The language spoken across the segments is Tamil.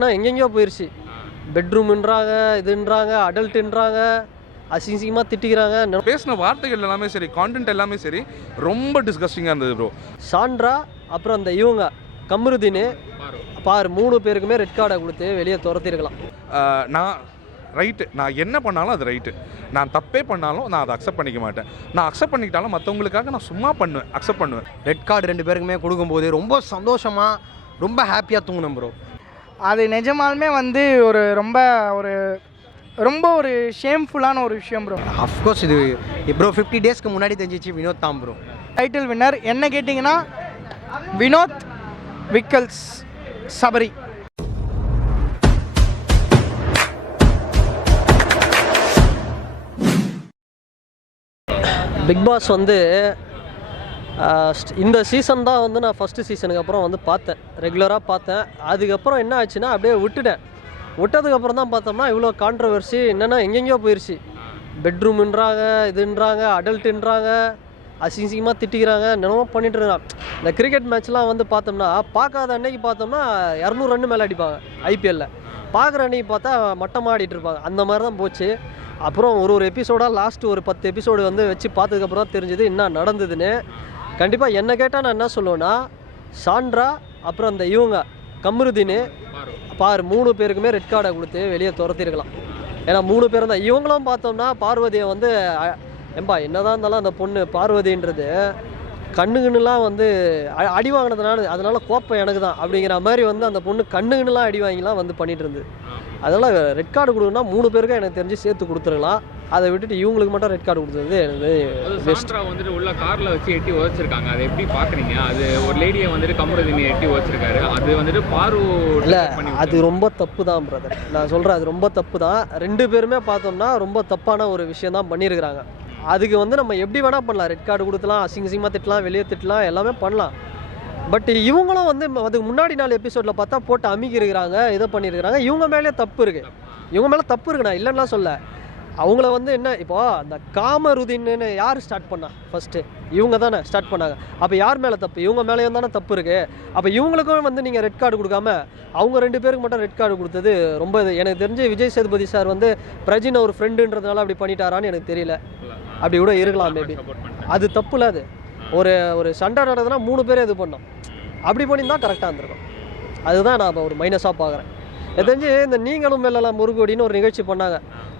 ஆனால் எங்கெங்கேயோ போயிடுச்சு. பெட்ரூம்ன்றாங்க, இதுன்றாங்க, அடல்ட்டுன்றாங்க, அசிங்கமாக திட்டிக்கிறாங்க. பேசின வார்த்தைகள் எல்லாமே சரி, கான்டென்ட் எல்லாமே சரி, ரொம்ப டிஸ்கஸ்டிங்காக இருந்தது ப்ரோ. சாண்ட்ரா அப்புறம் அந்த இவங்க கமருதீன் பாரு 3 பேருக்குமே ரெட் கார்டை கொடுத்து வெளியே துரத்திருக்கலாம். நான் ரைட்டு, நான் என்ன பண்ணாலும் அது ரைட்டு. நான் தப்பே பண்ணாலும் நான் அதை அக்செப்ட் பண்ணிக்க மாட்டேன். நான் அக்செப்ட் பண்ணிக்கிட்டாலும் மற்றவங்களுக்காக நான் சும்மா அக்செப்ட் பண்ணுவேன். ரெட் கார்டு 2 பேருக்குமே கொடுக்கும்போது ரொம்ப சந்தோஷமாக ரொம்ப ஹாப்பியாக தூங்கணும் ப்ரோ. அது நிஜமாலுமே வந்து ரொம்ப ஒரு ஷேம்ஃபுல்லான ஒரு விஷயம் ப்ரோ. அஃப்கோர்ஸ் இது ப்ரோ 50 டேஸ்க்கு முன்னாடி தெரிஞ்சிச்சு வினோத் தான் ப்ரோ டைட்டில் வின்னர். என்ன கேட்டிங்கன்னா வினோத் விக்கல்ஸ் சபரி. பிக் பாஸ் வந்து இந்த சீசன் தான் வந்து நான் ஃபஸ்ட்டு சீசனுக்கு அப்புறம் வந்து பார்த்தேன், ரெகுலராக பார்த்தேன். அதுக்கப்புறம் என்ன ஆச்சுன்னா அப்படியே விட்டதுக்கப்புறம் தான் பார்த்தோம்னா இவ்வளோ கான்ட்ரவர்சி என்னென்னா எங்கெங்கேயோ போயிடுச்சு. பெட்ரூம்ன்றாங்க, இதுன்றாங்க, அடல்ட்டுன்றாங்க, அசிங்கமாக திட்டிக்கிறாங்க, என்னென்னமோ பண்ணிட்டு இருக்காங்க. இந்த கிரிக்கெட் மேட்ச்லாம் வந்து பார்த்தோம்னா பார்க்காத அன்னைக்கு பார்த்தோம்னா 200 ரன் மேலே அடிப்பாங்க ஐபிஎல்லில். பார்க்குற அன்னைக்கு பார்த்தா மட்டமாக ஆடிட்டு இருப்பாங்க. அந்த மாதிரி தான் போச்சு. அப்புறம் ஒரு எபிசோடாக லாஸ்ட்டு ஒரு 10 எபிசோடு வந்து வச்சு பார்த்ததுக்கப்புறம் தான் தெரிஞ்சது என்ன நடந்ததுன்னு. கண்டிப்பாக என்ன கேட்டால் நான் என்ன சொல்லுவேன்னா, சாண்ட்ரா அப்புறம் அந்த இவங்க கமருதீன் பாரு 3 பேருக்குமே ரெட் கார்டை கொடுத்து வெளியே துரத்திருக்கலாம். ஏன்னா 3 பேரும் தான். இவங்களும் பார்த்தோம்னா பார்வதியை வந்து ஏம்பா என்னதான் இருந்தாலும் அந்த பொண்ணு பார்வதின்றது கண்ணுகண்ணுலாம் வந்து அடி வாங்கினதுனால அதனால கோப்பம் எனக்கு தான் அப்படிங்கிற மாதிரி வந்து அந்த பொண்ணு கண்ணுகண்ணுலாம் அடி வாங்கிலாம் வந்து பண்ணிட்டு இருந்தது. அதனால் ரெட் கார்டு கொடுக்கணும்னா 3 பேருக்கும் எனக்கு தெரிஞ்சு சேர்த்து கொடுத்துருக்கலாம். அதை விட்டுட்டு இவங்களுக்கு மட்டும் ரெட் கார்டு கொடுத்தது எனக்கு வந்துட்டு உள்ள காரில் வச்சு எட்டி உதச்சிருக்காங்க. அதை எப்படி பார்க்குறீங்க? அது ஒரு லேடியை வந்துட்டு கமருதீன் எட்டி உதச்சிருக்காரு. அது வந்துட்டு இல்லை, அது ரொம்ப தப்பு தான் பிரதர். நான் சொல்கிறேன் அது ரொம்ப தப்பு தான். 2 பேருமே பார்த்தோம்னா ரொம்ப தப்பான ஒரு விஷயம் தான் பண்ணியிருக்கிறாங்க. அதுக்கு வந்து நம்ம எப்படி வேணால் பண்ணலாம், ரெட் கார்டு கொடுத்துலாம், அசிங்கமாக திட்டலாம், வெளியே திட்டலாம், எல்லாமே பண்ணலாம். பட் இவங்களும் வந்து அதுக்கு முன்னாடி 4 எபிசோடில் பார்த்தா போட்டு அமுக்கிருக்கிறாங்க, இதை பண்ணியிருக்கிறாங்க. இவங்க மேலே தப்பு இருக்குது. இவங்க மேலே தப்பு இருக்குண்ணா, இல்லைன்னா சொல்ல. அவங்கள வந்து என்ன இப்போது அந்த காமருதீன்னு யார் ஸ்டார்ட் பண்ணா? ஃபஸ்ட்டு இவங்க தானே ஸ்டார்ட் பண்ணாங்க. அப்போ யார் மேலே தப்பு? இவங்க மேலேயும் தானே தப்பு இருக்குது. அப்போ இவங்களுக்கும் வந்து நீங்கள் ரெட் கார்டு கொடுக்காம அவங்க 2 பேருக்கு மட்டும் ரெட் கார்டு கொடுத்தது ரொம்ப எனக்கு தெரிஞ்சு விஜய் சேதுபதி சார் வந்து பிரஜின் ஒரு ஃப்ரெண்டுன்றதுனால அப்படி பண்ணிட்டாரான்னு எனக்கு தெரியல. அப்படி கூட இருக்கலாம் மேபி. அது தப்புல. அது ஒரு சண்டை நடக்குதுன்னா 3 பேரும் இது பண்ணோம். அப்படி பண்ணியிருந்தால் கரெக்டாக இருந்திருக்கும். அதுதான் நான் ஒரு மைனஸாக பார்க்குறேன். தெரிஞ்சு இந்த நீங்களும் மேலாம் முருகோடின்னு ஒரு நிகழ்ச்சி பண்ணாங்க.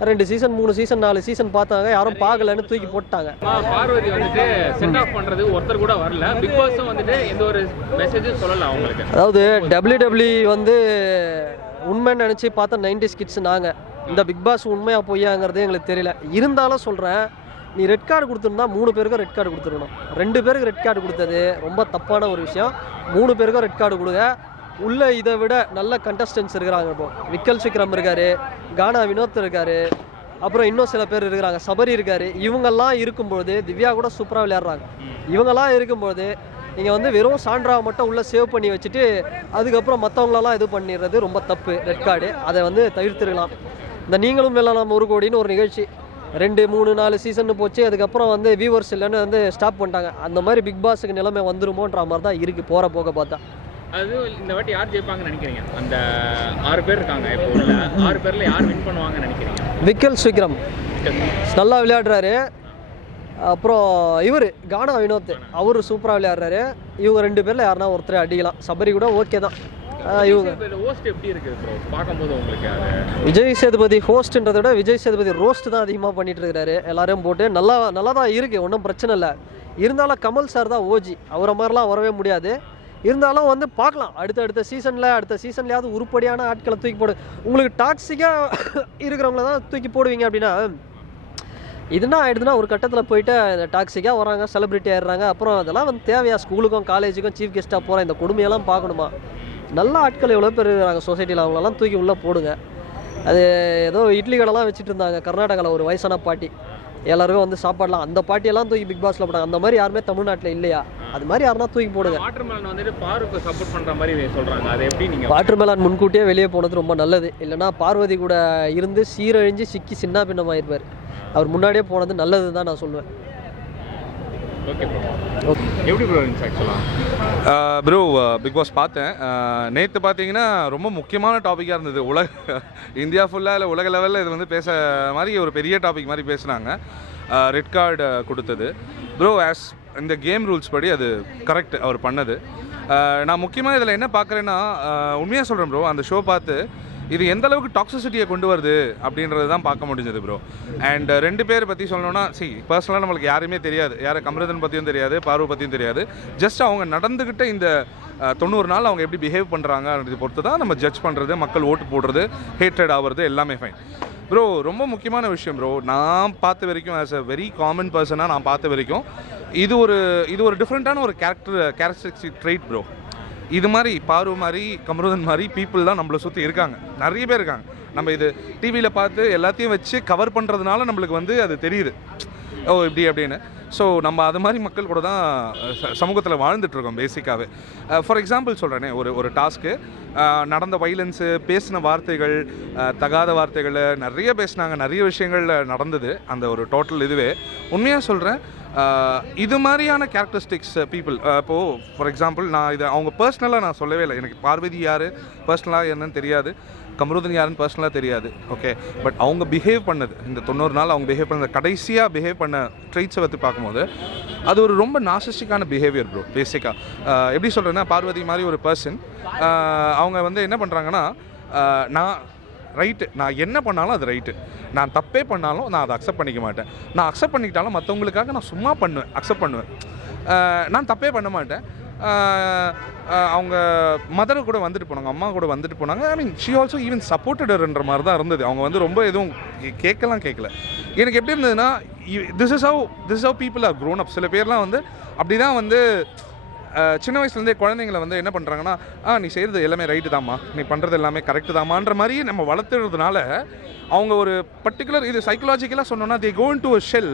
2 சீசன் 3 சீசன் 4 சீசன் பார்த்தாங்க, யாரும் பார்க்கலன்னு தூக்கி போட்டாங்க. பார்வதி வந்துட்டு சென்ட் ஆஃப் பண்ணுறது ஒருத்தர் கூட வரல. பிக் பாஸும் வந்துட்டு எந்த ஒரு மெசேஜும் சொல்லலை அவங்களுக்கு. அதாவது WWE வந்து உண்மைன்னு நினச்சி பார்த்தா 90s கிட்ஸ் நாங்கள். இந்த பிக் பாஸ் உண்மையாக பொய்யாங்கிறது எங்களுக்கு தெரியல. இருந்தாலும் சொல்கிறேன், நீ ரெட் கார்டு கொடுத்துருந்தா 3 பேருக்கும் ரெட் கார்டு கொடுத்துருக்கணும். 2 பேருக்கு ரெட் கார்டு கொடுத்தது ரொம்ப தப்பான ஒரு விஷயம். 3 பேருக்கும் ரெட் கார்டு கொடுங்க. உள்ள இதை விட நல்ல கண்டஸ்டன்ஸ் இருக்கிறாங்க. இப்போ விக்கல் விக்ரம் இருக்காரு, கானா வினோத் இருக்காரு, அப்புறம் இன்னும் சில பேர் இருக்கிறாங்க, சபரி இருக்காரு. இவங்கெல்லாம் இருக்கும்போது திவ்யா கூட சூப்பராக விளையாடுறாங்க. இவங்கெல்லாம் இருக்கும்போது நீங்கள் வந்து வெறும் சாண்ட்ராவை மட்டும் உள்ளே சேவ் பண்ணி வச்சுட்டு அதுக்கப்புறம் மற்றவங்களெல்லாம் இது பண்ணிடுறது ரொம்ப தப்பு. ரெட் கார்டு அதை வந்து தவிர்த்துருக்கலாம். இந்த நீங்களும் வெல்லலாம் 1 கோடின்னு ஒரு நிகழ்ச்சி 2 3 4 சீசன் போச்சு. அதுக்கப்புறம் வந்து வியூவர்ஸ் இல்லைன்னு வந்து ஸ்டாப் பண்ணிட்டாங்க. அந்த மாதிரி பிக் பாஸுக்கு நிலைமை வந்துருமோன்ற மாதிரி தான் இருக்குது போகிற போக பார்த்தா. அது இந்த வாட்டி யார் ஜெயிப்பாங்கன்னு நினைக்கிறீங்க? அந்த 6 பேர் இருக்காங்க, இப்போ உள்ள 6 பேரில் யார் வின் பண்ணுவாங்கன்னு நினைக்கிறீங்க? விக்கல் விக்ரம் நல்லா விளையாடுறாரு. அப்புறம் இவர் கானா வினோத் அவர் சூப்பராக விளையாடுறாரு. இவங்க 2 பேரில் யாருன்னா ஒருத்தர் அடிக்கலாம். சபரி கூட ஓகே தான். இவங்க ஹோஸ்ட் எப்படி இருக்குது ப்ரோ பார்க்கும்போது உங்களுக்கு? விஜய் சேதுபதி ஹோஸ்ட்ன்றதை விட விஜய் சேதுபதி ரோஸ்ட் தான் அதிகமாக பண்ணிட்டு இருக்கிறாரு. எல்லாரையும் போட்டு நல்லா தான் இருக்குது, ஒன்றும் பிரச்சனை இல்லை. இருந்தாலும் கமல் சார் தான் ஓஜி, அவரை மாதிரிலாம் வரவே முடியாது. இருந்தாலும் வந்து பார்க்கலாம் அடுத்த சீசன்லையாவது உருப்படியான ஆட்களை தூக்கி போடு. உங்களுக்கு டாக்ஸிக்காக இருக்கிறவங்கள தான் தூக்கி போடுவீங்க. அப்படின்னா இதுனா ஆகிடுதுன்னா ஒரு கட்டத்தில் போயிட்டு இந்த டாக்ஸிக்காக வராங்க, செலிப்ரிட்டி ஆகிடுறாங்க. அப்புறம் அதெல்லாம் வந்து தேவையா? ஸ்கூலுக்கும் காலேஜுக்கும் சீஃப் கெஸ்ட்டாக போகிற இந்த கொடுமையெல்லாம் பார்க்கணுமா? நல்ல ஆட்கள் எவ்வளோ பேர் இருக்கிறாங்க சொசைட்டியில், அவங்களெல்லாம் தூக்கி உள்ளே போடுங்க. அது ஏதோ இட்லி கடைலாம் வச்சுட்டு இருந்தாங்க கர்நாடகாவில் ஒரு வயசான பாட்டி, எல்லாருமே வந்து சாப்பாடலாம். அந்த பாட்டியெல்லாம் தூக்கி பிக் பாஸில் போட்டாங்க. அந்த மாதிரி யாருமே தமிழ்நாட்டில் இல்லையா? அது மாதிரி யாருன்னா தூக்கி போடுங்க. வாட்டர்மெலன் வந்துட்டு பாருக்கு சப்போர்ட் பண்ணுற மாதிரி சொல்கிறாங்க. அது எப்படி நீங்கள்? வாட்டர்மெலன் முன்கூட்டியே வெளியே போனது ரொம்ப நல்லது. இல்லைனா பார்வதி கூட இருந்து சீரழிஞ்சு சிக்கி சின்ன பின்னமாயிருப்பார். அவர் முன்னாடியே போனது நல்லது தான் நான் சொல்லுவேன். Okay bro. எப்படி ப்ரோ இருந்துச்சு ஆக்சுவலாக? ப்ரோ பிக் பாஸ் பார்த்தேன். நேற்று பார்த்தீங்கன்னா ரொம்ப முக்கியமான டாப்பிக்காக இருந்தது. இந்தியா ஃபுல்லாக இல்லை உலக லெவலில் இது வந்து பேச மாதிரி ஒரு பெரிய டாபிக் மாதிரி பேசுனாங்க. ரெட் கார்டு கொடுத்தது ப்ரோ. ஆஸ் இந்த கேம் ரூல்ஸ் படி அது கரெக்ட் அவர் பண்ணது. நான் முக்கியமாக இதில் என்ன பார்க்குறேன்னா, உண்மையாக சொல்கிறேன் ப்ரோ, அந்த ஷோ பார்த்து இது எந்த அளவுக்கு டாக்ஸிசிட்டியை கொண்டு வருது அப்படின்றது தான் பார்க்க முடிஞ்சது ப்ரோ. அண்ட் 2 பேர் பற்றி சொல்லணும்னா, பர்சனலாக நம்மளுக்கு யாருமே தெரியாது, யாரை கமருதன் பற்றியும் தெரியாது, பார்வை பற்றியும் தெரியாது. ஜஸ்ட் அவங்க நடந்துக்கிட்ட இந்த 90 நாள் அவங்க எப்படி பிஹேவ் பண்ணுறாங்க அப்படின்றத பொறுத்து தான் நம்ம ஜட்ஜ் பண்ணுறது, மக்கள் ஓட்டு போடுறது, ஹேட்ரட் ஆகிறது எல்லாமே ஃபைன் ப்ரோ. ரொம்ப முக்கியமான விஷயம் ப்ரோ, நான் பார்த்த வரைக்கும் ஆஸ் அ வெரி காமன் பர்சனாக நான் பார்த்த வரைக்கும் இது ஒரு டிஃப்ரெண்ட்டான ஒரு கேரக்டரிஸ்டிக் ட்ரெயிட் ப்ரோ. இது மாதிரி பார்வை மாதிரி கமருதன் மாதிரி பீப்புள் தான் நம்மளை சுற்றி இருக்காங்க, நிறைய பேர் இருக்காங்க. நம்ம இது டிவியில் பார்த்து எல்லாத்தையும் வச்சு கவர் பண்ணுறதுனால நம்மளுக்கு வந்து அது தெரியுது, ஓ இப்படி அப்படின்னு. ஸோ நம்ம அது மாதிரி மக்கள் கூட தான் சமூகத்தில் வாழ்ந்துட்டுருக்கோம் பேசிக்காகவே. ஃபார் எக்ஸாம்பிள் சொல்கிறேனே, ஒரு டாஸ்க்கு நடந்த வைலன்ஸு, பேசின வார்த்தைகள், தகாத வார்த்தைகள் நிறைய பேசினாங்க, நிறைய விஷயங்கள் நடந்தது அந்த ஒரு டோட்டல் இதுவே. உண்மையாக சொல்கிறேன், இது மாதிரியான கேரக்டரிஸ்டிக்ஸ் பீப்புள் இப்போது ஃபார் எக்ஸாம்பிள் நான் இதை அவங்க பர்சனலாக நான் சொல்லவே இல்லை. எனக்கு பார்வதி யார் பர்சனலாக என்னன்னு தெரியாது, கமருதன் யாருன்னு பர்சனலாக தெரியாது, ஓகே. பட் அவங்க பிஹேவ் பண்ணது இந்த 90 நாள் அவங்க பிஹேவ் பண்ணது, கடைசியாக பிஹேவ் பண்ண ட்ரெயிட்ஸை பற்றி பார்க்கும்போது அது ஒரு ரொம்ப நார்சிஸ்டிக்கான பிஹேவியர் ப்ரோ. பேசிக்காக எப்படி சொல்கிறேன்னா, பார்வதி மாதிரி ஒரு பர்சன் அவங்க வந்து என்ன பண்ணுறாங்கன்னா, நான் ரைட்டு, நான் என்ன பண்ணாலும் அது ரைட்டு, நான் தப்பே பண்ணாலும் நான் அதை அக்செப்ட் பண்ணிக்க மாட்டேன், நான் அக்செப்ட் பண்ணிக்கிட்டாலும் மற்றவங்களுக்காக நான் சும்மா அக்செப்ட் பண்ணுவேன், நான் தப்பே பண்ண மாட்டேன். அவங்க மதர் கூட வந்துட்டு போனாங்க, அம்மா கூட வந்துட்டு போனாங்க. ஐ மீன் ஷி ஆல்சோ ஈவன் சப்போர்ட்டடுன்ற மாதிரி தான் இருந்தது. அவங்க வந்து ரொம்ப எதுவும் கேட்கல. எனக்கு எப்படி இருந்ததுன்னா, this is how people are grown up. சில பேர்லாம் வந்து அப்படி தான் வந்து சின்ன வயசுலேருந்தே குழந்தைங்களை வந்து என்ன பண்ணுறாங்கன்னா, நீ செய்கிறது எல்லாமே ரைட்டு தாம்மா, நீ பண்ணுறது எல்லாமே கரெக்டு தாம்மான்ற மாதிரி நம்ம வளர்த்துறதுனால அவங்க ஒரு பர்டிகுலர் இது சைக்கலாஜிக்கலாக சொன்னோன்னா, they go into a shell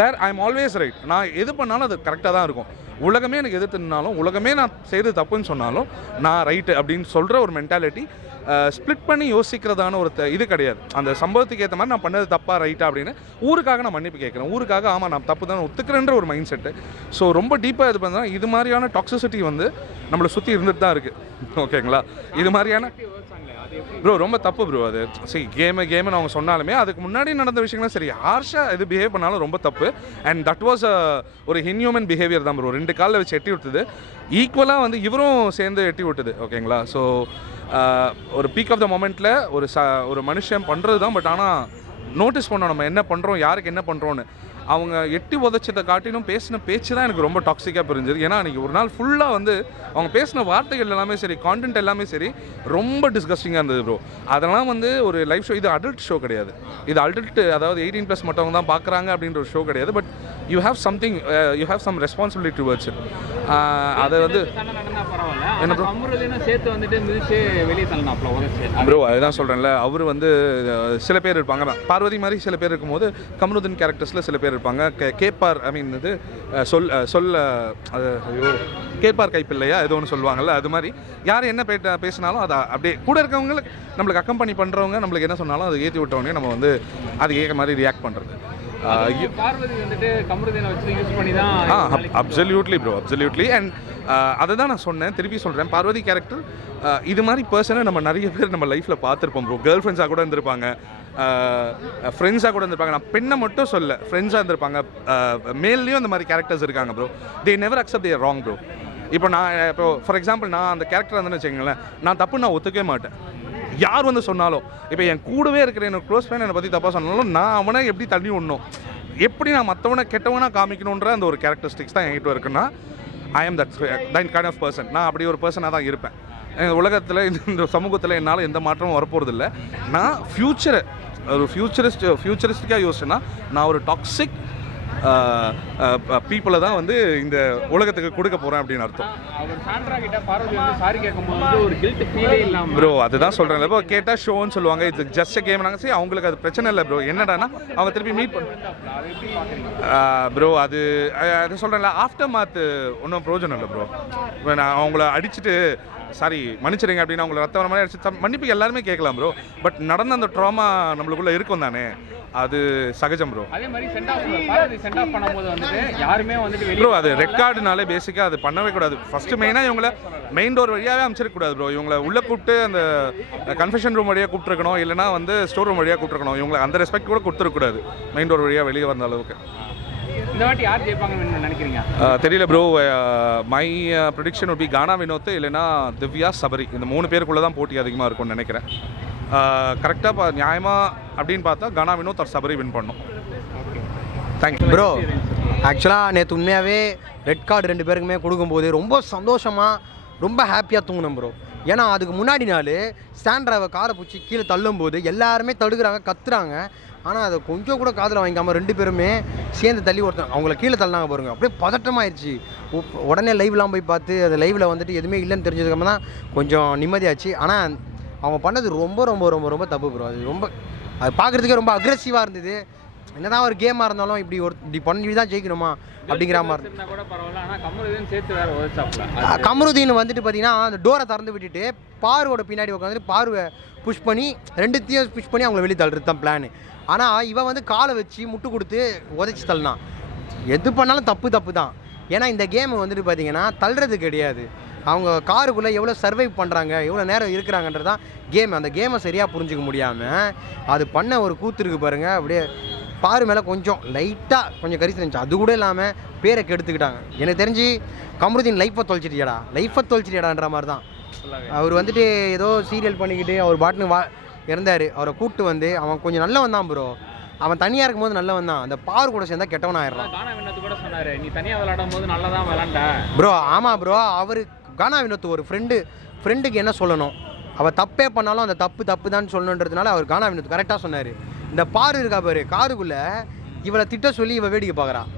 where I am always right. நான் எது பண்ணாலும் அது கரெக்டாக தான் இருக்கும். உலகமே எனக்கு எதிர்த்துனாலும், உலகமே நான் செய்கிறது தப்புன்னு சொன்னாலும் நான் ரைட்டு அப்படின்னு சொல்கிற ஒரு மென்டாலிட்டி, ஸ்ப்ளிட் பண்ணி யோசிக்கிறதான ஒரு இது கிடையாது. அந்த சம்பவத்துக்கு ஏற்ற மாதிரி நான் பண்ணது தப்பாக ரைட்டா அப்படின்னு ஊருக்காக நான் மன்னிப்பு கேட்குறேன், ஊருக்காக ஆமாம் நான் தப்பு தான் ஒத்துக்கிறேன்ற ஒரு மைண்ட் செட்டு. ஸோ ரொம்ப டீப்பாக இது பண்ணால் இது மாதிரியான டாக்ஸிசிட்டி வந்து நம்மளை சுற்றி இருந்துட்டு தான் இருக்குது, ஓகேங்களா. இது மாதிரியான ப்ரோ ரொம்ப தப்பு ப்ரோ. அது கேம்னு அவங்க சொன்னாலுமே அதுக்கு முன்னாடி நடந்த விஷயங்களும் சரி, ஹார்ஷாக இது பிஹேவ் பண்ணாலும் ரொம்ப தப்பு. அண்ட் தட் வாஸ் ஒரு இன்ஹியூமன் பிஹேவியர் தான் ப்ரோ. 2 காலில் வச்சு எட்டி விட்டுது, ஈக்குவலாக வந்து இவரும் சேர்ந்து எட்டி விட்டுது, ஓகேங்களா. ஸோ ஒரு பீக் ஆஃப் த மொமெண்ட்டில் ஒரு மனுஷன் பண்ணுறது தான். பட் ஆனால் நோட்டீஸ் பண்ணோம் நம்ம என்ன பண்ணுறோம், யாருக்கு என்ன பண்ணுறோன்னு. அவங்க எட்டி உதச்சதை காட்டிலும் பேசின பேச்சு தான் எனக்கு ரொம்ப டாக்ஸிக்காக புரிஞ்சுது. ஏன்னா அன்றைக்கி ஒரு நாள் ஃபுல்லாக வந்து அவங்க பேசின வார்த்தைகள் எல்லாமே சரி, கான்டென்ட் எல்லாமே சரி, ரொம்ப டிஸ்கஸ்டிங்காக இருந்தது ப்ரோ. அதெல்லாம் வந்து ஒரு லைவ் ஷோ, இது அடல்ட் ஷோ கிடையாது, இது அடல்ட் அதாவது 18+ மற்றவங்க தான் பார்க்குறாங்க அப்படின்ற ஒரு ஷோ கிடையாது. But you have some responsibility towards it. அதை வந்து என்ன ப்ரோ அதுதான் சொல்கிறேன்ல, அவர் வந்து சில பேர் இருப்பாங்க, பார்வதி மாதிரி சில பேர் இருக்கும்போது கமருதன் கேரக்டர்ஸில் சில பேர் இருப்பாங்க. கேட்பார், ஐ மீன் இது சொல்ல ஐயோ கேட்பார் கைப்பில்லையா ஏதோ ஒன்று சொல்லுவாங்கள்ல, அது மாதிரி யார் என்ன பேசினாலும் அதை அப்படியே கூட இருக்கவங்களுக்கு நம்மளுக்கு அக்கம்பெனி பண்ணுறவங்க நம்மளுக்கு என்ன சொன்னாலும் அதை ஏற்றி விட்டவொடனே நம்ம வந்து அது ஏற்ற மாதிரி ரியாக்ட் பண்ணுறது. Absolutely bro, absolutely. அண்ட் அதை தான் நான் சொன்னேன், திருப்பி சொல்கிறேன், பார்வதி கேரக்டர் இது மாதிரி பர்சனை நம்ம நிறைய பேர் நம்ம லைஃப்பில் பார்த்துருப்போம் ப்ரோ. கேர்ள் ஃப்ரெண்ட்ஸாக கூட இருந்திருப்பாங்க, ஃப்ரெண்ட்ஸாக கூட இருந்திருப்பாங்க. நான் பெண்ணை மட்டும் சொல்ல, ஃப்ரெண்ட்ஸாக இருந்திருப்பாங்க. மேல்லையும் அந்த மாதிரி கேரக்டர்ஸ் இருக்காங்க bro. They never accept their wrong bro. இப்போ ஃபார் எக்ஸாம்பிள் நான் அந்த கேரக்டர் இருந்தேன்னு வச்சுக்கோங்களேன், நான் தப்பு நான் ஒத்துக்கவே மாட்டேன். யார் வந்து சொன்னாலும், இப்போ என் கூடவே இருக்கிற எனக்கு க்ளோஸ் ஃப்ரெண்ட் என்னை பற்றி தப்பாக சொன்னாலும் நான் அவனை எப்படி தள்ளி விடணும், எப்படி நான் மற்றவனை கெட்டவனாக காமிக்கணுன்ற அந்த ஒரு கேரக்டரிஸ்டிக்ஸ் தான் என்கிட்ட இருக்குன்னா, ஐ ஆம் தட் கைண்ட் ஆஃப் பர்சன். நான் அப்படி ஒரு பர்சனாக தான் இருப்பேன். உலகத்தில் இந்த சமூகத்தில் என்னால் எந்த மாற்றமும் வரப்போகிறதில்ல. நான் ஒரு ஃபியூச்சரிஸ்டிக்காக யோசிச்சேன்னா நான் ஒரு டாக்ஸிக் பீப்புளை தான் வந்து இந்த உலகத்துக்கு கொடுக்க போகிறேன் அப்படின்னு அர்த்தம். ப்ரோ அதுதான் சொல்கிறேன், இப்போ கேட்டால் ஷோன்னு சொல்லுவாங்க, இது ஜஸ்ட் கேம். நாங்கள் சரி அவங்களுக்கு அது பிரச்சனை இல்லை ப்ரோ. என்னடானா அவங்க திருப்பி மீட் ப்ரோ அது சொல்கிறேன்ல, ஆஃப்டர் மாத்து ஒன்றும் ப்ரோஜனம் இல்லை ப்ரோ. நான் அவங்கள அடிச்சுட்டு சாரி மன்னிச்சிடுங்க அப்படின்னு அவங்களை ரத்தம் வர மாதிரி அடிச்சு மன்னிப்பு எல்லாருமே கேட்கலாம் ப்ரோ. பட் நடந்த அந்த ட்ராமா நம்மளுக்குள்ளே இருக்கும் தானே, அது சகஜம் ப்ரோ. அதே மாதிரி சென்ட் ஆஃப் பண்ணும்போது வந்துட்டு யாருமே வந்துட்டு ப்ரோ அது ரெட் கார்டுனாலே பேசிக்காக அது பண்ணவே கூடாது. ஃபஸ்ட்டு மெயினாக இவங்களை மெயின் டோர் வழியாகவே அமைச்சிருக்கக்கூடாது ப்ரோ. இவங்களை உள்ளே கூப்பிட்டு அந்த கன்ஃபெஷன் ரூம் வழியாக கூப்பிட்டுருக்கணும், இல்லைனா வந்து ஸ்டோர் ரூம் வழியாக கூப்பிட்டுருக்கணும். இவங்களை அந்த ரெஸ்பெக்ட் கூட கொடுத்துருக்கூடாது மெயின் டோர் வழியாக வெளியே வந்த அளவுக்கு. இந்த வாட்டி யார் ஜெயிப்பாங்கன்னு நினைக்கிறீங்க? தெரியல bro. My prediction would be கானா வினோத் இல்லைனா திவ்யா சபரி. இந்த 3 பேருக்குள்ளே தான் போட்டி அதிகமாக இருக்கும்னு நினைக்கிறேன். கரெக்டாக நியாயமாக அப்படின்னு பார்த்தா கானா வினோத் ஒரு சபரி வின் பண்ணும். Thank you bro. ஆக்சுவலாக நேற்று உண்மையாகவே ரெட் கார்டு 2 பேருக்குமே கொடுக்கும்போது ரொம்ப சந்தோஷமாக ரொம்ப ஹாப்பியாக தூங்கினோம் ப்ரோ. ஏன்னா அதுக்கு முன்னாடி நாள் ஸ்டாண்ட்ராவை காரை பிடிச்சி கீழே தள்ளும்போது எல்லாருமே தடுக்கிறாங்க, கத்துறாங்க. ஆனால் அதை கொஞ்சம் கூட காதில் வாங்கிக்காமல் 2 பேருமே சேர்ந்து தள்ளி ஒருத்தன் அவங்கள கீழே தள்ளினாங்க பாருங்க. அப்படியே பதட்டமாகிடுச்சு. உடனே லைவ்லாம் போய் பார்த்து அது லைவில் வந்துட்டு எதுவுமே இல்லைன்னு தெரிஞ்சதுக்கப்புறம் தான் கொஞ்சம் நிம்மதியாச்சு. ஆனால் அவங்க பண்ணது ரொம்ப ரொம்ப ரொம்ப ரொம்ப தப்பு ப்ரோ. அது ரொம்ப அது பார்க்குறதுக்கே ரொம்ப அக்ரெசிவாக இருந்தது. என்னதான் ஒரு கேமாக இருந்தாலும் இப்படி பண்ணி தான் ஜெயிக்கணுமா அப்படிங்கிற மாதிரி. கமருதீன் வந்துட்டு பார்த்தீங்கன்னா அந்த டோரை திறந்து விட்டுட்டு பார்வோட பின்னாடி உட்காந்துட்டு பார்வை புஷ் பண்ணி 2த்தையும் புஷ் பண்ணி அவங்கள வெளியே தள்ளுறது தான் பிளான். ஆனால் இவன் வந்து காலை வச்சு முட்டு கொடுத்து உதச்சி தள்ளினான். எது பண்ணாலும் தப்பு தான். ஏன்னா இந்த கேம் வந்துட்டு பார்த்தீங்கன்னா தள்ளுறது கிடையாது. அவங்க காருக்குள்ளே எவ்வளோ சர்வைவ் பண்ணுறாங்க, எவ்வளோ நேரம் இருக்கிறாங்கன்றது தான் கேம். அந்த கேமை சரியாக புரிஞ்சிக்க முடியாமல் அது பண்ண ஒரு கூத்து இருக்குது பாருங்கள். அப்படியே பாரு மேலே கொஞ்சம் லைட்டாக கொஞ்சம் கரிசு இருந்துச்சு. அது கூட இல்லாமல் பேரை கெடுத்துக்கிட்டாங்க. எனக்கு தெரிஞ்சு கமருதீன் லைஃப்பை தொலைச்சிட்டியாடான்ற மாதிரி தான். அவர் வந்துட்டு ஏதோ சீரியல் பண்ணிக்கிட்டு அவர் பாட்டுன்னு இறந்தார். அவரை கூப்பிட்டு வந்து அவன் கொஞ்சம் நல்லவன் தான் ப்ரோ. அவன் தனியாக இருக்கும்போது நல்லவன் தான். அந்த பார் கூட சேர்ந்தா கெட்டவன் ஆயிடுறான். நீ தனியாக விளையாடும் போது நல்லா தான் விளையாண்ட ப்ரோ. ஆமாம் ப்ரோ. அவர் கானா வினோத் ஒரு ஃப்ரெண்டுக்கு என்ன சொல்லணும், அவள் தப்பே பண்ணாலும் அந்த தப்பு தான் சொல்லணுன்றதுனால அவர் கானா வினோத் கரெக்டாக சொன்னார். இந்த பாரு இருக்கா பாரு, காருக்குள்ளே இவளை திட்ட சொல்லி இவன் வேடிக்கை பார்க்குறான்.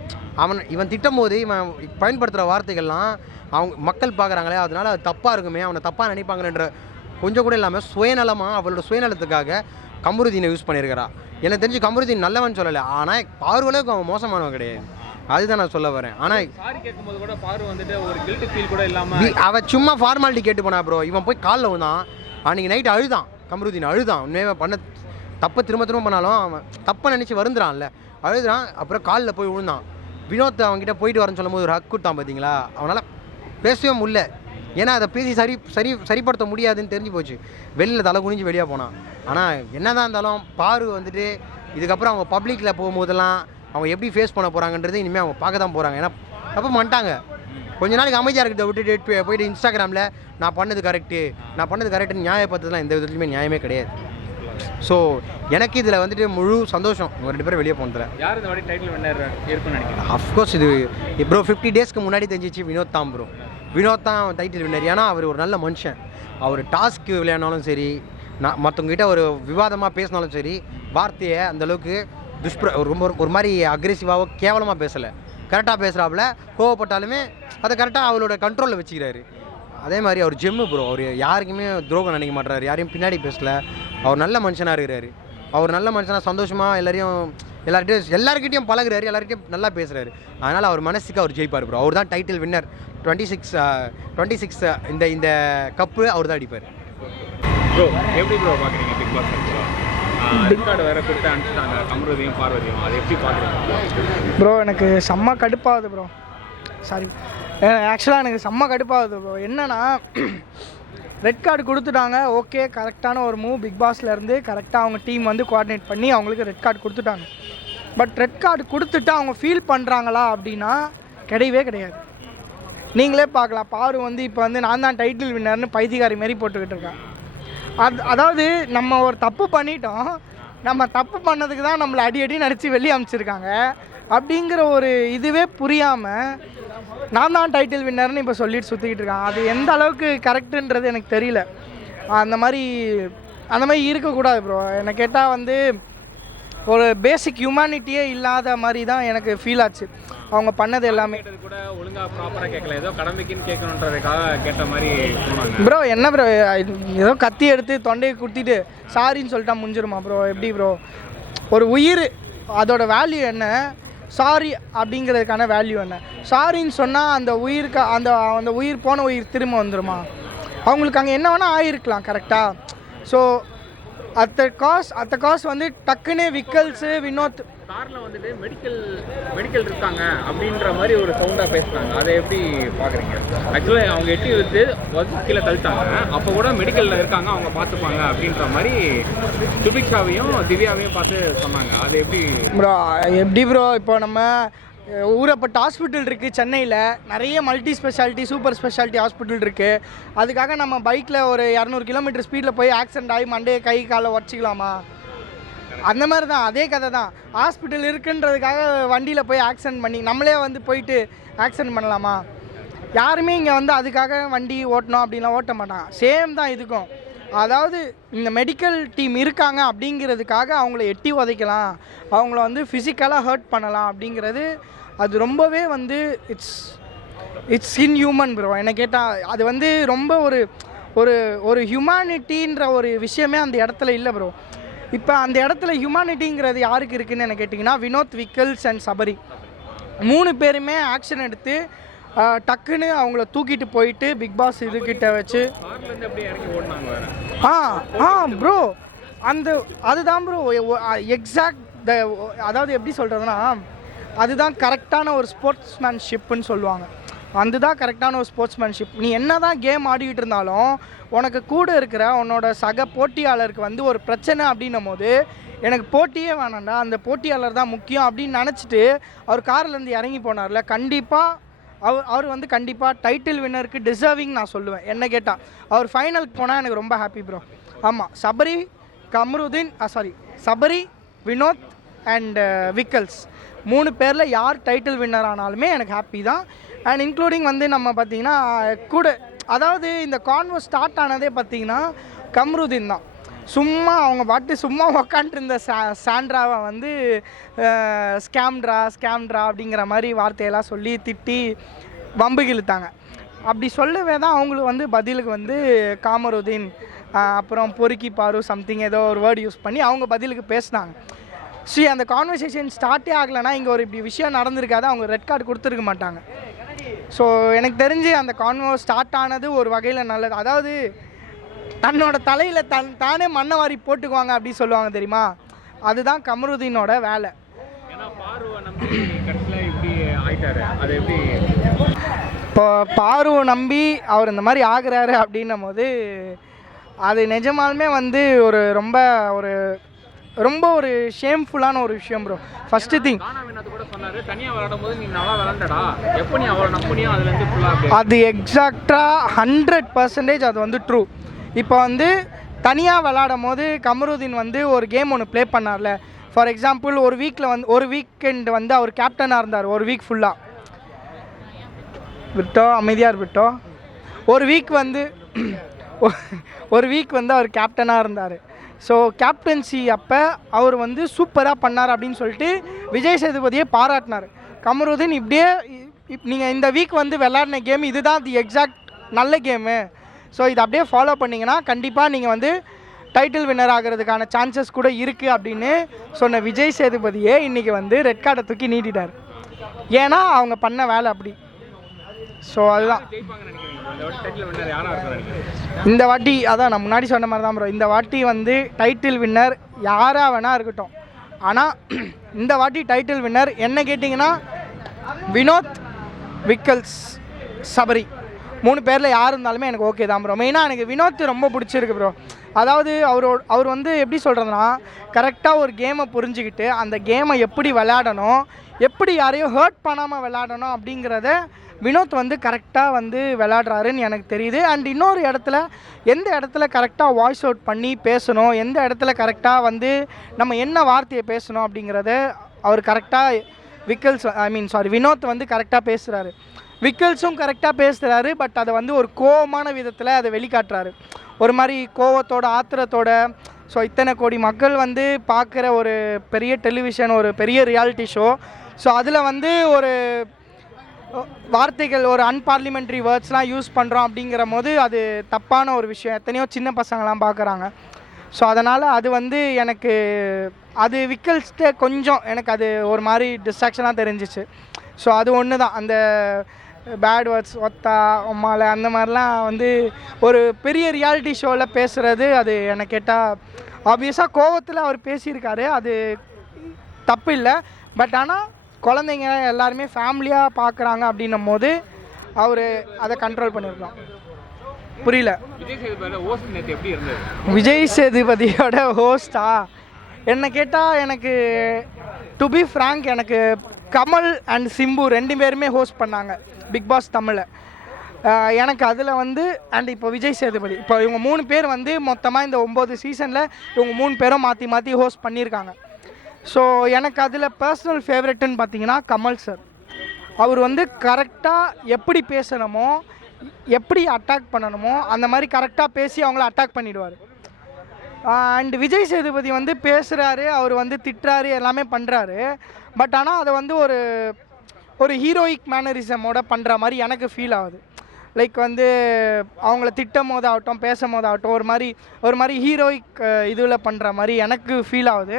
இவன் திட்டும் போது இவன் பயன்படுத்துகிற வார்த்தைகள்லாம் அவங்க மக்கள் பார்க்குறாங்களே, அதனால அது தப்பாக இருக்குமே, அவனை தப்பாக நினைப்பாங்கன்ற கொஞ்சம் கூட இல்லாமல் சுயநலமாக அவளோட சுயநலத்துக்காக கமருதீனை யூஸ் பண்ணியிருக்கிறா. எனக்கு தெரிஞ்சு கமருதீன் நல்லவன் சொல்லலை, ஆனால் பார்வளவுக்கு அவன் மோசமானவன் கிடையாது. அதுதான் நான் சொல்ல வரேன். ஆனால் சாரி கேட்கும்போது கூட பாரு வந்துட்டு ஒரு கில்ட் ஃபீல் கூட இல்லாமல் அவன் சும்மா ஃபார்மாலிட்டி கேட்டு போனா ப்ரோ. இவன் போய் காலில் விழுந்தான். அன்றைக்கி நைட்டு அழுதான், கமருதீன் அழுதான். உண்மையாக பண்ண தப்பை திரும்ப பண்ணாலும் அவன் தப்பை நினச்சி வருந்துறான்ல, அழுதுறான். அப்புறம் காலில் போய் விழுந்தான். வினோத் அவங்ககிட்ட போயிட்டு வரேன்னு சொல்லும் போது ஒரு ஹக் கொடுத்தான் பார்த்தீங்களா. அவனால் பேசவே முடியல. ஏன்னா அதை பேசி சரிப்படுத்த முடியாதுன்னு தெரிஞ்சு போச்சு. வெளியில் தலை குனிஞ்சு வெளியே போனான். ஆனால் என்ன தான் இருந்தாலும் பாரு வந்துட்டு இதுக்கப்புறம் அவங்க பப்ளிக்கில் போகும்போதெல்லாம் அவங்க எப்படி ஃபேஸ் பண்ண போகிறாங்கன்றது இனிமேல் அவங்க பார்க்க தான் போகிறாங்க. ஏன்னா தப்பு பண்ணிட்டாங்க. கொஞ்ச நாளைக்கு அமைதியாக இருக்கிறத விட்டுட்டு போயிட்டு இன்ஸ்டாகிராமில் நான் பண்ணது கரெக்டுன்னு நியாயப்படுத்தலாம் எந்த விதத்துலையுமே நியாயமே கிடையாது. ஸோ எனக்கு இதில் வந்துட்டு முழு சந்தோஷம் 2 பேரும் வெளியே போனதில். யார் இந்த வாட்டி டைட்டில் வின்னர் இருக்குன்னு நினைக்கிறேன்? அஃப்கோர்ஸ் இது ப்ரோ 50 டேஸ்க்கு முன்னாடி தெரிஞ்சிச்சு வினோத் தான் ப்ரோ. வினோத் தான் டைட்டில் வின்னர். ஏன்னா அவர் ஒரு நல்ல மனுஷன். அவர் டாஸ்க்கு விளையாடினாலும் சரி, நான் மற்றவங்ககிட்ட ஒரு விவாதமாக பேசினாலும் சரி, வார்த்தையை அந்தளவுக்கு ரொம்ப ஒரு மாதிரி அக்ரெசிவாகவோ கேவலமாக பேசலை. கரெக்டாக பேசுகிறாப்புல. கோவப்பட்டாலுமே அதை கரெக்டாக அவளோட கண்ட்ரோலில் வச்சுக்கிறாரு. அதே மாதிரி அவர் ஜெம்மு ப்ரோ. அவர் யாருக்குமே துரோகம் நினைக்க மாட்டாரு, யாரையும் பின்னாடி பேசலை. அவர் நல்ல மனுஷனாக இருக்கிறாரு. அவர் நல்ல மனுஷனாக சந்தோஷமாக எல்லாருக்கிட்டையும் பழகுறாரு, எல்லாருக்கிட்டையும் நல்லா பேசுகிறாரு. அதனால் அவர் மனசுக்கு அவர் ஜெயிப்பார் ப்ரோ. அவர் தான் டைட்டில் வின்னர் 26 இந்த கப்பு அவர் தான் அடிப்பார் ப்ரோ. எப்படி ப்ரோ பார்க்குறீங்க பிக் பாஸ்? ரெட் கார்டு வேறு கொடுத்து அனுப்பிச்சிட்டாங்க கமருதீனும் பார்வதியும், அதை எப்படி பார்க்குறீங்க ப்ரோ? எனக்கு செம்ம கடுப்பாகுது ப்ரோ. சாரி, ஆக்சுவலாக எனக்கு செம்ம கடுப்பாகுது ப்ரோ. என்னன்னா ரெட் கார்டு கொடுத்துட்டாங்க, ஓகே, கரெக்டான ஒரு மூவ் பிக் பாஸ்லேருந்து. கரெக்டாக அவங்க டீம் வந்து கோஆர்டினேட் பண்ணி அவங்களுக்கு ரெட் கார்டு கொடுத்துட்டாங்க. பட் ரெட் கார்டு கொடுத்துட்டு அவங்க ஃபீல் பண்ணுறாங்களா அப்படின்னா கிடையவே கிடையாது. நீங்களே பார்க்கலாம், பாரு வந்து இப்போ வந்து நான் தான் டைட்டில் வின்னர்னு பைத்தியக்காரி மாரி போட்டுக்கிட்டு இருக்கேன். அதாவது நம்ம ஒரு தப்பு பண்ணிட்டோம், நம்ம தப்பு பண்ணதுக்கு தான் நம்மளை அடி நடித்து வெளியே அனுப்பிச்சிருக்காங்க அப்படிங்கிற ஒரு இதுவே புரியாமல் நான் தான் டைட்டில் வின்னர்னு இப்போ சொல்லிட்டு சுற்றிக்கிட்டு இருக்காங்க. அது எந்த அளவுக்கு கரெக்டுன்றது எனக்கு தெரியல. அந்த மாதிரி இருக்கக்கூடாது ப்ரோ. என்னை கேட்டால் வந்து ஒரு பேசிக் ஹியூமனிட்டியே இல்லாத மாதிரி தான் எனக்கு ஃபீல் ஆச்சு அவங்க பண்ணது எல்லாமே. கூட ஒழுங்காக ப்ராப்பராக கேட்கல, ஏதோ கடமைக்குன்னு கேட்கணுன்றதுக்காக கேட்ட மாதிரி ப்ரோ. என்ன ப்ரோ, ஏதோ கத்தி எடுத்து தொண்டையை குத்திட்டு சாரின்னு சொல்லிட்டா முடிஞ்சிருமா ப்ரோ? எப்படி ப்ரோ? ஒரு உயிர், அதோட வேல்யூ என்ன? சாரி அப்படிங்கிறதுக்கான வேல்யூ என்ன? சாரின்னு சொன்னால் அந்த உயிருக்கு அந்த உயிர் போன உயிர் திரும்ப வந்துடுமா? அவங்களுக்கு அங்கே என்ன வேணால் ஆகிருக்கலாம் கரெக்டாக. ஸோ அத்த காஸ் வந்து டக்குன்னு விக்கல்ஸு வினோத் காரில் வந்துட்டு மெடிக்கல் இருக்காங்க அப்படின்ற மாதிரி ஒரு சவுண்டாக பேசுனாங்க. அதை எப்படி பார்க்குறீங்க? ஆக்சுவலாக அவங்க எட்டி வச்சு கீழே தள்ளிட்டாங்க, அப்போ கூட மெடிக்கலில் இருக்காங்க, அவங்க பார்த்துப்பாங்க அப்படின்ற மாதிரி சுபிக்ஷாவையும் திவ்யாவையும் பார்த்து சொன்னாங்க. அது எப்படி ப்ரோ இப்போ நம்ம ஊரப்பட்ட ஹாஸ்பிட்டல் இருக்குது சென்னையில், நிறைய multi speciality super speciality hospital இருக்குது. அதுக்காக நம்ம பைக்கில் ஒரு 200 கிலோமீட்டர் ஸ்பீடில் போய் ஆக்சிடென்ட் ஆகி மண்டே கை காலை உடச்சிக்கலாமா? அந்த மாதிரி தான், அதே கதை தான். ஹாஸ்பிட்டல் இருக்குன்றதுக்காக வண்டியில் போய் ஆக்சிடென்ட் பண்ணி நம்மளே வந்து போயிட்டு ஆக்சிடென்ட் பண்ணலாமா? யாருமே இங்கே வந்து அதுக்காக வண்டி ஓட்டணும் அப்படின்லாம் ஓட்ட மாட்டாங்க. சேம் தான் இதுக்கும். அதாவது இந்த மெடிக்கல் டீம் இருக்காங்க அப்படிங்கிறதுக்காக அவங்கள எட்டி உதைக்கலாம், அவங்கள வந்து ஃபிசிக்கலாக ஹர்ட் பண்ணலாம் அப்படிங்கிறது அது ரொம்பவே வந்து இட்ஸ் இன்ஹியூமன் ப்ரோ. என்ன கேட்டால் அது வந்து ரொம்ப ஒரு ஒரு ஒரு ஹியூமானிட்டின்ற ஒரு விஷயமே அந்த இடத்துல இல்லை ப்ரோ. இப்போ அந்த இடத்துல ஹியூமானிட்டிங்கிறது யாருக்கு இருக்குதுன்னு என்ன கேட்டிங்கன்னா, வினோத், விக்கல்ஸ் அண்ட் சபரி 3 பேருமே ஆக்ஷன் எடுத்து டக்குன்னு அவங்கள தூக்கிட்டு போயிட்டு பிக் பாஸ் இதுக்கிட்ட வச்சு ப்ரோ அதுதான் ப்ரோ எக்ஸாக்ட் அதாவது எப்படி சொல்கிறதுனா அதுதான் கரெக்டான ஒரு ஸ்போர்ட்ஸ்மேன்ஷிப்புன்னு சொல்லுவாங்க. அதுதான் கரெக்டான ஒரு ஸ்போர்ட்ஸ்மேன்ஷிப். நீ என்ன தான் கேம் ஆடிக்கிட்டு இருந்தாலும் உனக்கு கூட இருக்கிற உன்னோட சக போட்டியாளருக்கு வந்து ஒரு பிரச்சனை அப்படின்னும் போது எனக்கு போட்டியே வேணாண்டா, அந்த போட்டியாளர் தான் முக்கியம் அப்படின்னு நினச்சிட்டு அவர் கார்லேருந்து இறங்கி போனார்ல, கண்டிப்பாக அவர் வந்து கண்டிப்பாக டைட்டில் வின்னருக்கு டிசர்விங் நான் சொல்லுவேன். என்ன கேட்டால் அவர் ஃபைனலுக்கு போனால் எனக்கு ரொம்ப ஹாப்பி ப்ரோ. ஆமாம், சபரி, வினோத் அண்ட் விக்கல்ஸ் 3 பேரில் யார் டைட்டில் வின்னர் ஆனாலுமே எனக்கு ஹாப்பி தான். அண்ட் இன்க்ளூடிங் வந்து நம்ம பார்த்திங்கன்னா கூட, அதாவது இந்த கான்வோ ஸ்டார்ட் ஆனதே பார்த்திங்கன்னா கம்ருதீன் தான். அவங்க பாட்டு சும்மா உக்காண்ட்ருந்த சாண்ட்ராவை வந்து ஸ்கேம்ட்ரா அப்படிங்கிற மாதிரி வார்த்தையெல்லாம் சொல்லி திட்டி வம்புக்கு இழுத்தாங்க. அப்படி சொல்லவே தான் அவங்களுக்கு வந்து பதிலுக்கு வந்து காமருதீன் அப்புறம் பொறுக்கி பாரு சம்திங் ஏதோ ஒரு வேர்டு யூஸ் பண்ணி அவங்க பதிலுக்கு பேசினாங்க. அந்த கான்வர்சேஷன் ஸ்டார்ட்டே ஆகலைன்னா இங்கே ஒரு இப்படி விஷயம் நடந்திருக்காது, அவங்க ரெட் கார்டு கொடுத்துருக்க மாட்டாங்க. ஸோ எனக்கு தெரிஞ்சு அந்த கான்வோ ஸ்டார்ட் ஆனது ஒரு வகையில் நல்லது. அதாவது தன்னோட தலையில் தானே மண்ணை வாரி போட்டுக்குவாங்க அப்படி சொல்லுவாங்க தெரியுமா, அதுதான் கமருதீனோட வேலை. இப்போ பாருவை நம்பி அவர் இந்த மாதிரி ஆகுறாரு அப்படின்னும் போது அது நிஜமாலுமே வந்து ஒரு ரொம்ப ஒரு ஷேம்ஃபுல்லான ஒரு விஷயம் ப்ரோ. ஃபஸ்ட்டு திங் அது எக்ஸாக்டாக 100% அது வந்து ட்ரூ. இப்போ வந்து தனியாக விளாடும் போது கமருதீன் வந்து ஒரு கேம் ஒன்று ப்ளே பண்ணார்ல, ஃபார் எக்ஸாம்பிள் ஒரு வீக்கெண்ட் வந்து அவர் கேப்டனாக இருந்தார், ஒரு வீக் ஃபுல்லாக அமைதியாக இருக்கட்டும். ஒரு வீக் வந்து அவர் கேப்டனாக இருந்தார். ஸோ கேப்டன்சி அப்போ அவர் வந்து சூப்பராக பண்ணார் அப்படின்னு சொல்லிட்டு விஜய் சேதுபதியை பாராட்டினார். கமருதீன் இப்படியே நீங்கள் இந்த வீக் வந்து விளாடின கேம் இதுதான் தி எக்ஸாக்ட் நல்ல கேமு, ஸோ இதை அப்படியே ஃபாலோ பண்ணிங்கன்னா கண்டிப்பாக நீங்கள் வந்து டைட்டில் வின்னர் ஆகிறதுக்கான சான்சஸ் கூட இருக்குது அப்படின்னு சொன்ன விஜய் சேதுபதியே இன்றைக்கி வந்து ரெட் கார்டை தூக்கி நீட்டிட்டார். ஏன்னா அவங்க பண்ண வேலை அப்படி. ஸோ அதுதான் இந்த வாட்டி, அதான் நான் முன்னாடி சொன்ன மாதிரி தான் ப்ரோ, இந்த வாட்டி வந்து டைட்டில் வின்னர் யாராக வேணா இருக்கட்டும், ஆனால் இந்த வாட்டி டைட்டில் வின்னர் என்ன கேட்டிங்கன்னா வினோத், விக்கல்ஸ், சபரி 3 பேரில் யார் இருந்தாலுமே எனக்கு ஓகே தான் ப்ரோ. மெயினாக எனக்கு வினோத் ரொம்ப பிடிச்சிருக்கு ப்ரோ. அதாவது அவர் வந்து எப்படி சொல்கிறதுனா கரெக்டாக ஒரு கேமை புரிஞ்சுக்கிட்டு அந்த கேமை எப்படி விளையாடணும், எப்படி யாரையும் ஹர்ட் பண்ணாமல் விளையாடணும் அப்படிங்கிறத வினோத் வந்து கரெக்டாக வந்து விளையாடுறாருன்னு எனக்கு தெரியுது. அண்ட் இன்னொரு இடத்துல எந்த இடத்துல கரெக்டாக வாய்ஸ் அவுட் பண்ணி பேசணும், எந்த இடத்துல கரெக்டாக வந்து நம்ம என்ன வார்த்தையை பேசணும் அப்படிங்கிறத அவர் கரெக்டாக வினோத் வந்து கரெக்டாக பேசுகிறாரு. விக்கல்ஸும் கரெக்டாக பேசுகிறாரு. பட் அதை வந்து ஒரு கோவமான விதத்தில் அதை வெளிக்காட்டுறாரு, ஒரு மாதிரி கோவத்தோட ஆத்திரத்தோட. ஸோ இத்தனை கோடி மக்கள் வந்து பார்க்குற ஒரு பெரிய டெலிவிஷன், ஒரு பெரிய ரியாலிட்டி ஷோ, ஸோ அதில் வந்து ஒரு வார்த்தைகள், ஒரு அன்பார்லிமெண்ட்ரி வேர்ட்ஸ்லாம் யூஸ் பண்ணுறோம் அப்படிங்கிற போது அது தப்பான ஒரு விஷயம். எத்தனையோ சின்ன பசங்களாம் பார்க்குறாங்க. ஸோ அதனால் அது வந்து எனக்கு அது விக்கல்ஸ்ட்டு கொஞ்சம் எனக்கு அது ஒரு மாதிரி டிஸ்ட்ராக்ஷனாக தெரிஞ்சிச்சு. ஸோ அது ஒன்று தான், அந்த பேட் வேர்ட்ஸ் ஒத்தா அம்மால அந்த மாதிரிலாம் வந்து ஒரு பெரிய ரியாலிட்டி ஷோவில் பேசுகிறது அது எனக்கு கேட்டால் ஆப்வியஸாக கோவத்தில் அவர் பேசியிருக்காரு, அது தப்பு இல்லை. பட் ஆனால் குழந்தைங்க எல்லாருமே ஃபேமிலியாக பார்க்குறாங்க அப்படின்னும் போது அவர் அதை கண்ட்ரோல் பண்ணியிருக்கலாம். புரியல. விஜய் சேதுபதியோட ஹோஸ்டா என்ன கேட்டால் எனக்கு டு பி ஃப்ராங்க் எனக்கு கமல் அண்ட் சிம்பு 2 பேருமே ஹோஸ்ட் பண்ணாங்க பிக் பாஸ் தமிழில். எனக்கு அதில் வந்து அண்ட் இப்போ விஜய் சேதுபதி இப்போ இவங்க 3 பேர் வந்து மொத்தமாக இந்த 9 சீசனில் இவங்க 3 பேரும் மாற்றி மாற்றி ஹோஸ்ட் பண்ணியிருக்காங்க. ஸோ எனக்கு அதில் பர்சனல் ஃபேவரெட்டுன்னு பார்த்தீங்கன்னா கமல் சார். அவர் வந்து கரெக்டாக எப்படி பேசணுமோ எப்படி அட்டாக் பண்ணணுமோ அந்த மாதிரி கரெக்டாக பேசி அவங்கள அட்டாக் பண்ணிவிடுவார். அண்ட் விஜய் சேதுபதி வந்து பேசுகிறாரு, அவர் வந்து திட்டுறாரு, எல்லாமே பண்ணுறாரு. பட் ஆனால் அதை வந்து ஒரு ஹீரோயிக் மேனரிசமோட பண்ணுற மாதிரி எனக்கு ஃபீல் ஆகுது. லைக் வந்து அவங்கள திட்டும் போதாகட்டும் பேசும் போதாகட்டும் ஒரு மாதிரி ஹீரோயிக் இதில் பண்ணுற மாதிரி எனக்கு ஃபீல் ஆகுது.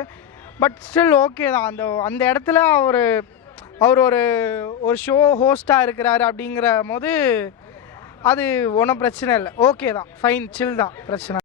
பட் ஸ்டில் ஓகே தான். அந்த இடத்துல அவர் ஒரு ஷோ ஹோஸ்ட்டாக இருக்கிறாரு அப்படிங்கிற போது அது ஒன்றும் பிரச்சனை இல்லை, ஓகே தான், ஃபைன், சில் தான், பிரச்சனை.